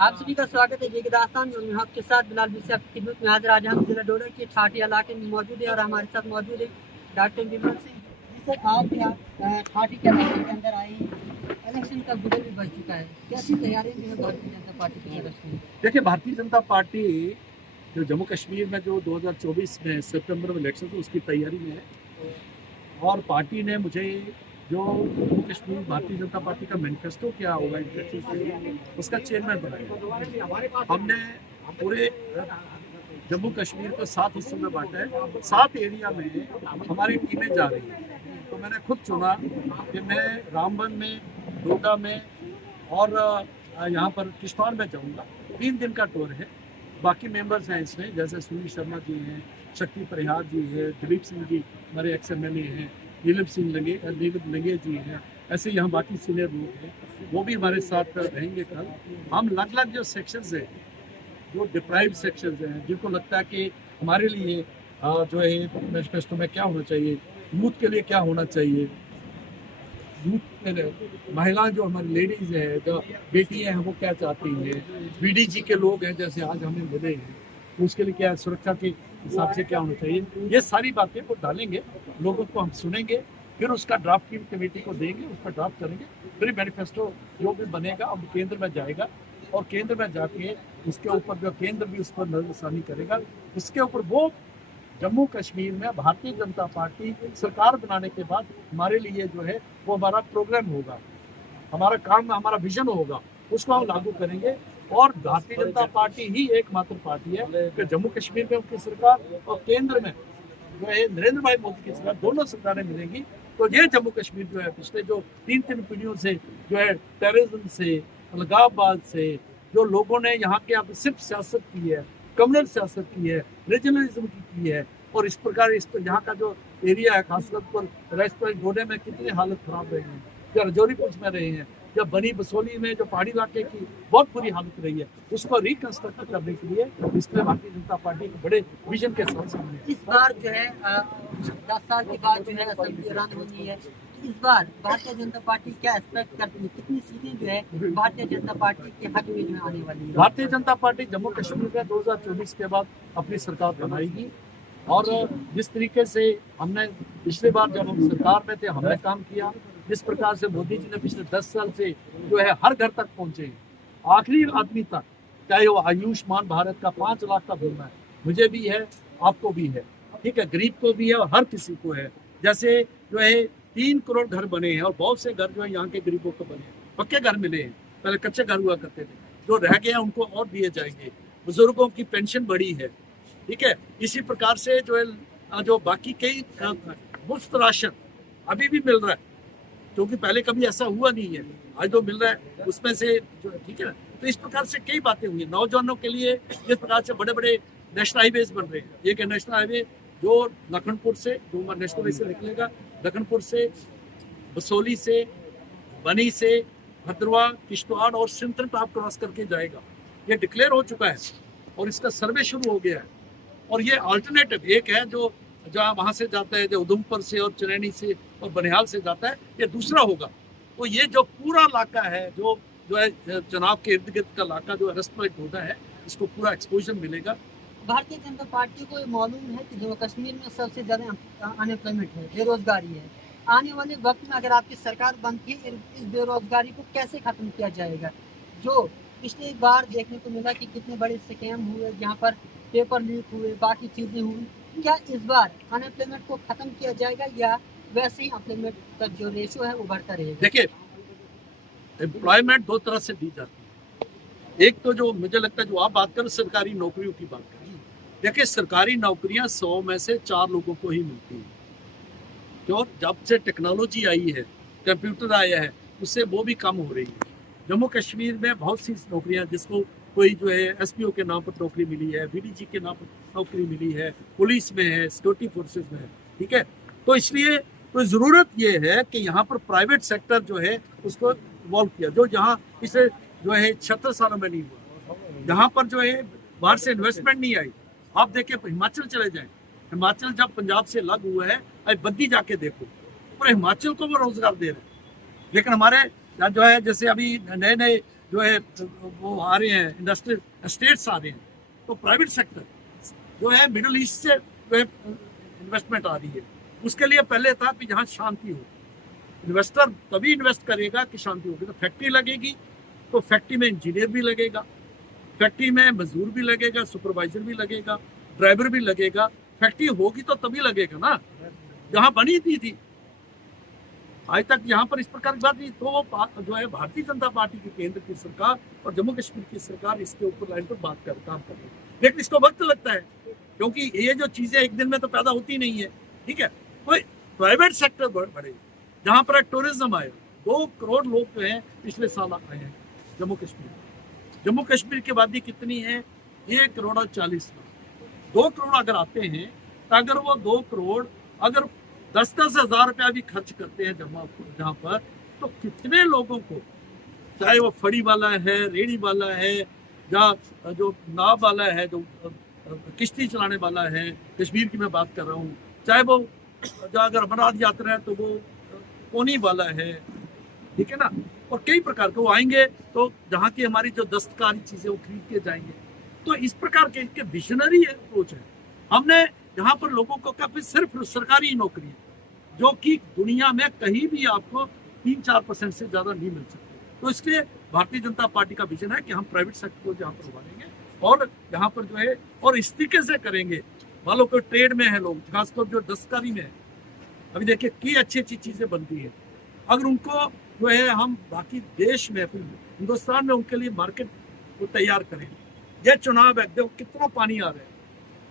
आप सभी का स्वागत है जी दास्तान में। आपके साथ बिलाल बिस्सा की खिदमत में हाजिर। आज हम जिला डोडा के ठाठी इलाके में मौजूद है और हमारे साथ मौजूद है डॉक्टर विमल सिंह। जिससे आप यहाँ ठाठी के इलाके के अंदर आई, इलेक्शन का गुजर भी बढ़ चुका है, कैसी तैयारी जो है भारतीय जनता पार्टी की इलेक्शन? देखिए, भारतीय जनता पार्टी जो जम्मू कश्मीर में जो 2024 में सितंबर में इलेक्शन था उसकी तैयारी में है। और पार्टी ने मुझे जो जम्मू कश्मीर भारतीय जनता पार्टी का मैनिफेस्टो क्या होगा इलेक्शन से, उसका चेयरमैन बनाया। हमने पूरे जम्मू कश्मीर को 7 हिस्सों में बांटा है। 7 एरिया में हमारी टीमें जा रही हैं। तो मैंने खुद चुना कि मैं रामबन में, डोडा में और यहाँ पर किश्तवाड़ में जाऊँगा। 3 दिन का टूर है। बाकी मेंबर्स हैं इसमें, जैसे सुनील शर्मा जी हैं, शक्ति परिहार जी हैं, दिलीप सिंह जी हमारे एक्स MLA हैं, नीलम सिंह लंगे जी हैं। ऐसे यहाँ बाकी सीनियर लोग हैं, वो भी हमारे साथ रहेंगे कल। हम अलग अलग जो सेक्शंस हैं, जो डिप्राइव सेक्शंस हैं, जिनको लगता है कि हमारे लिए जो है मैनिफेस्टो में क्या होना चाहिए, यूथ के लिए क्या होना चाहिए, यूथ महिलाएं जो हमारी लेडीज हैं, जो बेटियां हैं, वो क्या चाहती हैं, VDG के लोग हैं जैसे आज हमें मिले हैं, तो उसके लिए क्या सुरक्षा के हिसाब से क्या होना चाहिए, ये सारी बातें वो डालेंगे। लोगों को हम सुनेंगे, फिर उसका ड्राफ्ट कमेटी को देंगे, उसका ड्राफ्ट करेंगे, फिर मैनिफेस्टो जो भी बनेगा अब केंद्र में जाएगा और केंद्र में जाके उसके ऊपर जो केंद्र भी उस पर नजरसानी करेगा। उसके ऊपर वो जम्मू कश्मीर में भारतीय जनता पार्टी सरकार बनाने के बाद हमारे लिए जो है वो हमारा प्रोग्राम होगा, हमारा काम, हमारा विजन होगा, उसको हम लागू करेंगे। और भारतीय जनता पार्टी ही एकमात्र पार्टी है कि जम्मू कश्मीर में उनकी सरकार और केंद्र में जो है नरेंद्र भाई मोदी की सरकार, दोनों सरकारें मिलेंगी। तो ये जम्मू कश्मीर जो है पिछले जो 3 पीढ़ियों से जो है टेररिज्म से, अलगाववाद से, जो लोगों ने यहाँ के अब सिर्फ सियासत की है, कम्युनल सियासत की है, रीजनलिज्म की है, और इस प्रकार इस पर यहाँ का जो एरिया है, खासतौर पर रेस्टोरेंट डोडे में कितनी हालत खराब रही है, या रजौरी पुंछ में रहे हैं, या बनी बसोली में जो पहाड़ी इलाके की बहुत बुरी हालत रही है, उसको रिकंस्ट्रक्ट करने के लिए इसमें भारतीय जनता पार्टी के बड़े विजन के साथ सामने इस बार जो है 10 साल के बाद जो है असेंबली ऐलान होनी है। इस बार भारतीय जनता पार्टी क्या एक्सपेक्ट करती है, कितनी सीटें जो है भारतीय जनता पार्टी के हक में जो है आने वाली है? भारतीय जनता पार्टी जम्मू कश्मीर में 2024 के बाद अपनी सरकार बनाएगी। और जिस तरीके से हमने पिछली बार जब हम सरकार में थे हमने काम किया, जिस प्रकार से मोदी जी ने पिछले 10 साल से जो है हर घर तक पहुंचे, आखिरी आदमी तक, चाहे वो आयुष्मान भारत का 5 लाख का बीमा है, मुझे भी है, आपको भी है, ठीक है, गरीब को भी है और हर किसी को है। जैसे जो है 3 करोड़ घर बने हैं और बहुत से घर जो है यहाँ के गरीबों को बने हैं, पक्के घर मिले हैं, पहले कच्चे घर हुआ करते थे, जो रह गए हैं उनको और दिए जाएंगे। बुजुर्गों की पेंशन बढ़ी है, ठीक है। इसी प्रकार से जो है जो बाकी कई मुफ्त राशन अभी भी मिल रहा है, क्योंकि पहले कभी ऐसा हुआ नहीं है, आज जो मिल रहा है उसमें से जो, ठीक है ना। तो इस प्रकार से कई बातें हुई हैं। नौजवानों के लिए इस प्रकार से बड़े बड़े नेशनल हाईवेज बन रहे हैं। एक है नेशनल हाईवे जो लखनपुर से, जो नेशनल हाईवे से निकलेगा, लखनपुर से, बसोली से, बनी से, भद्रवा, किश्तवाड़ और सिंथन टॉप क्रॉस करके जाएगा। ये डिक्लेयर हो चुका है और इसका सर्वे शुरू हो गया है। और ये अल्टरनेटिव एक है जो जहाँ वहाँ से जाता है, जो उधमपुर से और चनैनी से और बनिहाल से जाता है, ये दूसरा होगा। तो ये जो पूरा इलाका है, जो है चुनाव के इर्द गिर्द का इलाका जो रेस्टोरेंट होता है, इसको पूरा एक्सपोजर मिलेगा। भारतीय जनता पार्टी को मालूम है कि जम्मू कश्मीर में सबसे ज्यादा अनएम्प्लॉयमेंट है, बेरोजगारी है। आने वाले वक्त में अगर आपकी सरकार बनती है, इस बेरोजगारी को कैसे खत्म किया जाएगा? जो पिछली बार देखने को मिला कि कितने बड़े स्कैम हुए, जहाँ पर पेपर लीक हुए, बाकी चीजें हुई, क्या इस बार अनएम्प्लॉयमेंट को खत्म किया जाएगा या वैसे ही एम्प्लॉयमेंट का जो रेशो है वो बढ़ता रहेगा? देखिए, एम्प्लॉयमेंट 2 तरह से दी जाती है। एक तो जो मुझे लगता है जो आप बात करो सरकारी नौकरियों की बात करें, देखिए सरकारी नौकरियां 100 में से 4 लोगों को ही मिलती हैं। क्यों? जब से टेक्नोलॉजी आई है, कंप्यूटर आया है, उससे वो भी कम हो रही है। जम्मू कश्मीर में बहुत सी नौकरियां, जिसको कोई जो है SPO के नाम पर नौकरी मिली है, VDG के नाम पर नौकरी मिली है, पुलिस में है, सिक्योरिटी फोर्सेस में है, ठीक है। तो इसलिए तो ज़रूरत ये है कि यहाँ पर प्राइवेट सेक्टर जो है उसको इन्वॉल्व किया, जो जहाँ इसे जो है 76 सालों में नहीं हुआ, जहाँ पर जो है बाहर से इन्वेस्टमेंट नहीं आई। आप देखिए हिमाचल चले जाएं, हिमाचल जब पंजाब से अलग हुआ है, आज बद्दी जाके देखो, पूरे हिमाचल को वो रोजगार दे रहे हैं। लेकिन हमारे जो है जैसे अभी नए नए जो है वो आ रहे हैं, इंडस्ट्रियल एस्टेट्स आ रहे हैं, तो प्राइवेट सेक्टर जो है मिडिल ईस्ट से जो है इन्वेस्टमेंट आ रही है। उसके लिए पहले था कि जहाँ शांति हो, इन्वेस्टर तभी इन्वेस्ट करेगा कि शांति होगी। तो फैक्ट्री लगेगी तो फैक्ट्री में इंजीनियर भी लगेगा, फैक्ट्री में मजदूर भी लगेगा, सुपरवाइजर भी लगेगा, ड्राइवर भी लगेगा। फैक्ट्री होगी तो तभी लगेगा ना, जहाँ बनी थी आज तक यहाँ पर इस प्रकार की बात नहीं। तो वो जो है भारतीय जनता पार्टी की केंद्र की सरकार और जम्मू कश्मीर की सरकार इसके ऊपर लाइन पर काम कर रही है, लेकिन इसको वक्त लगता है, क्योंकि ये जो चीजें एक दिन में तो पैदा होती नहीं है। ठीक है, कोई प्राइवेट सेक्टर बढ़े, जहाँ पर टूरिज्म आए, 2 करोड़ लोग जो है पिछले साल आए हैं जम्मू कश्मीर। जम्मू कश्मीर की आबादी कितनी है? 1 करोड़ 40 लाख। 2 करोड़ अगर आते हैं तो अगर वो 2 करोड़ अगर 10-10 हज़ार रुपया भी खर्च करते हैं जहाँ पर, तो कितने लोगों को, चाहे वो फड़ी वाला है, रेड़ी वाला है, या जो नाव वाला है, जो किश्ती चलाने वाला है, कश्मीर की मैं बात कर रहा हूँ, चाहे वो जो अगर अमरनाथ यात्रा है तो वो कोनी वाला है, ठीक है ना, और कई प्रकार के वो आएंगे तो जहाँ की हमारी जो दस्तकारी चीजें वो खरीद के जाएंगे। तो इस प्रकार के विजनरी अप्रोच है। हमने यहाँ पर लोगों को कहा सिर्फ सरकारी नौकरी है, जो कि दुनिया में कहीं भी आपको 3-4% से ज्यादा नहीं मिल सकती। तो इसलिए भारतीय जनता पार्टी का विजन है कि हम प्राइवेट सेक्टर को यहाँ पर उभारेंगे और यहाँ पर जो है और इस तरीके से करेंगे। मान लो कोई ट्रेड में है लोग, खासकर जो दस्तकारी में है, अभी देखिए की अच्छी चीजें बनती है, अगर उनको जो है हम बाकी देश में हिंदुस्तान में उनके लिए मार्केट को तैयार करें। यह चुनाव है, देखो कितना पानी आ रहा है,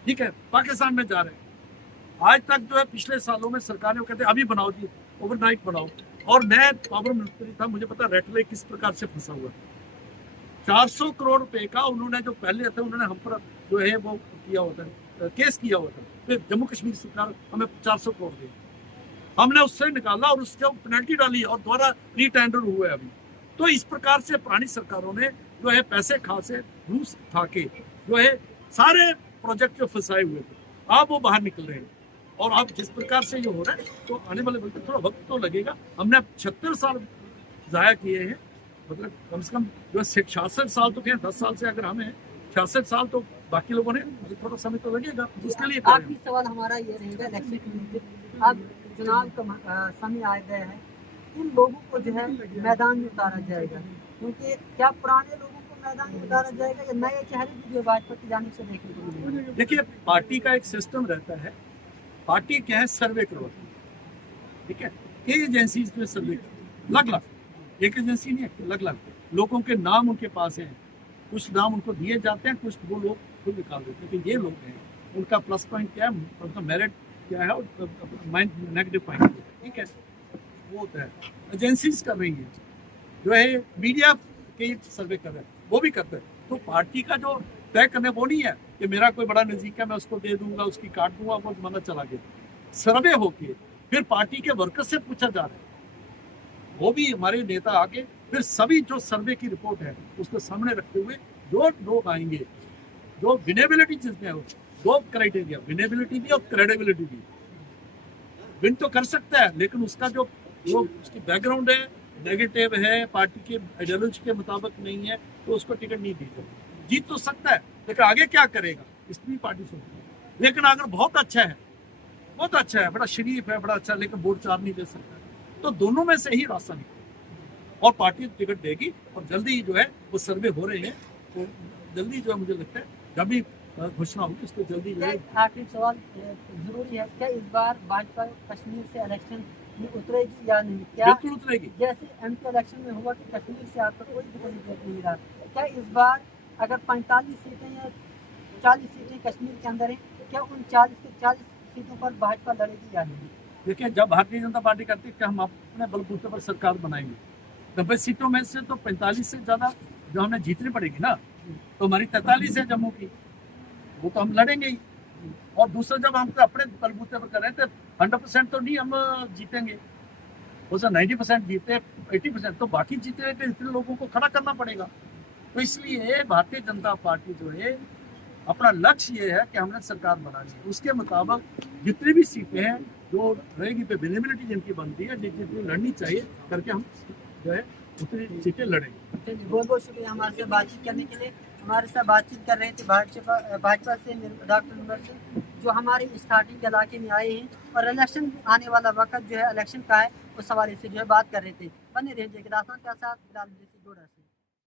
ठीक है, पाकिस्तान में जा रहे हैं। आज तक जो है पिछले सालों में सरकार ने कहते अभी बनाओ जी, ओवरनाइट बनाओ, और मैं पावर मिनिस्ट्री था, मुझे पता रेड लेक किस प्रकार से फंसा हुआ। 400 करोड़ रुपए का उन्होंने जो पहले थे उन्होंने हम पर जो है वो किया होता है, केस किया होता है, फिर जम्मू कश्मीर सरकार हमें 400 करोड़ दी, हमने उससे निकाला और उसके पेनल्टी डाली और दोबारा रीटेंडर हुए अभी। तो इस प्रकार से पुरानी सरकारों ने जो है पैसे खासे घूस खा के जो है सारे प्रोजेक्ट जो फंसाए हुए थे, अब वो बाहर निकल रहे हैं। और अब जिस प्रकार से ये हो रहा है तो आने वाले वक्त में थोड़ा वक्त तो लगेगा। हमने 76 साल जाया किए हैं, मतलब कम से कम जो 66 साल तो क्या, 10 साल से अगर हमें 66 साल तो बाकी लोगों ने, थोड़ा समय तो लगेगा उसके लिए। आखिरी सवाल हमारा ये रहेगा, इलेक्शन अब चुनाव का समय आ गया है, इन लोगों को जो है मैदान में उतारा जाएगा, क्योंकि क्या पुराने लोगों को मैदान में उतारा जाएगा या नए चेहरे भी जो भाजपा की जानिब से देखने को मिलेंगे? देखिए, पार्टी का एक सिस्टम रहता है, पार्टी क्या है, सर्वे करवाती है, ठीक है, कई एजेंसी में सर्वे अलग, एक एजेंसी नहीं है, अलग लोगों के नाम उनके पास हैं, कुछ नाम उनको दिए जाते हैं, कुछ वो लोग खुद निकाल देते हैं कि ये लोग हैं, उनका प्लस पॉइंट क्या है, उनका मेरिट क्या है और नेगेटिव पॉइंट, ठीक है, वो होता है। एजेंसीज कर रही है, जो है मीडिया के सर्वे कर रहे हैं, वो भी करते हैं। तो पार्टी का जो तय करने वो नहीं है कि मेरा कोई बड़ा नजदीक है मैं उसको दे दूंगा, उसकी काट दूंगा, वो जमाना चला गया। सर्वे होके फिर पार्टी के वर्कर से पूछा जा रहा है, वो भी हमारे नेता आके फिर सभी जो सर्वे की रिपोर्ट है उसको सामने रखते हुए जो लोग आएंगे, जो विनेबिलिटी जिसमें हो, 2 क्राइटेरिया, विनेबिलिटी भी और क्रेडिबिलिटी भी। विन तो कर सकता है लेकिन उसका जो उसकी बैकग्राउंड है नेगेटिव है, पार्टी के आइडियोलॉजी के मुताबिक नहीं है, तो उसको टिकट नहीं दी जाती। जीत तो सकता है लेकिन आगे क्या करेगा इसकी पार्टी सोचती है। लेकिन अगर बहुत अच्छा है, बड़ा शरीफ है, बड़ा अच्छा, लेकिन वोट 4 नहीं दे सकता, तो दोनों में से ही रास्ता निकलेगा और पार्टी टिकट देगी। और जल्दी जो है वो सर्वे हो रहे हैं, तो जल्दी जो है मुझे लगता है जब भी घोषणा होगी उसको जल्दी जो है। आखिरी सवाल जरूरी है, क्या इस बार भाजपा कश्मीर से इलेक्शन में उतरेगी या नहीं? क्या बिल्कुल उतरेगी। जैसे एमपी इलेक्शन में हुआ कि कश्मीर से आपका कोई कैंडिडेट नहीं रहा, क्या इस बार अगर 45 सीटें या 40 सीटें कश्मीर के अंदर हैं, क्या उन 40 के 40 सीटों पर भाजपा लड़ेगी या नहीं? देखिए, जब भारतीय जनता पार्टी कहती है कि हम अपने बलबूते पर सरकार बनाएंगे, 90 सीटों में से तो 45 से ज्यादा जो हमें जीतनी पड़ेगी ना, तो हमारी 43 है जम्मू की, वो तो हम लड़ेंगे ही। और दूसरा, जब हम अपने बलबूते पर कर रहे थे 100% तो नहीं हम जीतेंगे, हो सकता 90% जीते, 80%, तो बाकी जीते इतने लोगों को खड़ा करना पड़ेगा। तो इसलिए भारतीय जनता पार्टी जो है अपना लक्ष्य ये है कि हमने सरकार बनानी है, उसके मुताबिक जितनी भी सीटें हैं जो रहेगी पे विनेबिलिटी जिनकी बनती है, जितनी लड़नी चाहिए करके हम जो है उतनी सीटें लड़ेंगे। चलिए, बहुत बहुत शुक्रिया हमारे साथ बातचीत करने के लिए। हमारे साथ बातचीत कर रहे थे भाजपा से डॉक्टर नंबर सिंह, जो हमारे स्टार्टिंग के इलाके में आए हैं और इलेक्शन आने वाला वक्त जो है इलेक्शन का है, उस हवाले से जो है बात कर रहे थे। बने रहिए राजस्थान के साथ, फिलहाल डोडा से।